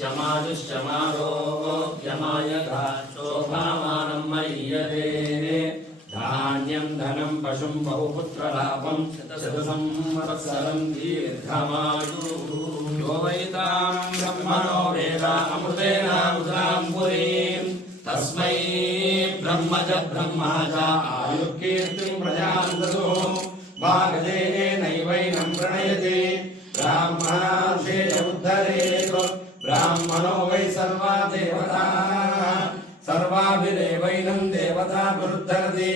आयुष्यमायुष्यमारोग्यमायथा शोभामानं मय्यते धान्यं धनं पशुं बहुपुत्रलाभं शतसंवत्सरं दीर्घमायुः यो वैतां ब्रह्मणो वेद अमृतेनामृतां पुरीं तस्मै ब्रह्म च ब्रह्मा च आयुर्कीर्तिं प्रजां ददो भागदेनैवैनं प्रणयति ब्राह्मणो वै सर्वा देवताः सर्वाभिरेवैनं देवताभिरुद्धरति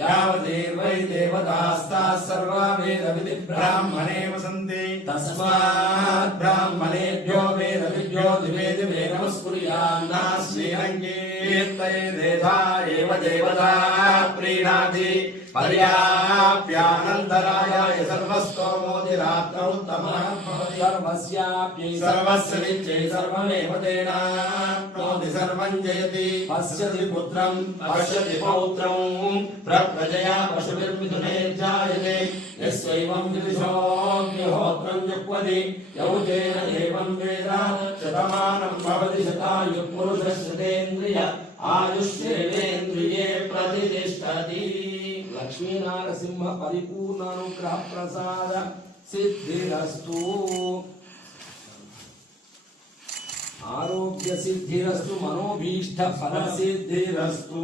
यावदेवै देवतास्ताः सर्वा वेदविधि ब्राह्मणे वसन्ति तस्मात् ब्राह्मणेभ्यो वेदविभ्यो दिवे दिवे नमस्कुर्यान्नास्मीरङ्कीर्तये देधा एव देवता प्रीणाति पर्याप्यानन्तरायाय सर्वस्तोमोदिरात्रौ उत्तमः भवति सर्वस्याप्यै सर्वस्य नित्यै सर्वमेव तेनाप्नोति सर्वं जयति पश्यति पुत्रं पश्यति पौत्रं प्रप्रजया पशुभिर्मिथुने जायते यस्वैवं विदुषोऽग्निहोत्रं जुह्वति यौजेन देवं वेद शतमानं भवति शतायुः पुरुषश्रुतेन्द्रिय आयुष्येवेन्द्रिये చేష్టది లక్ష్మీనారసింహ పరిపూర్ణానుగ్రహ ప్రసాద సిద్ధిరస్తు. ఆరోగ్య సిద్ధిరస్తు మనోభీష్ట ఫల సిద్ధిరస్తు.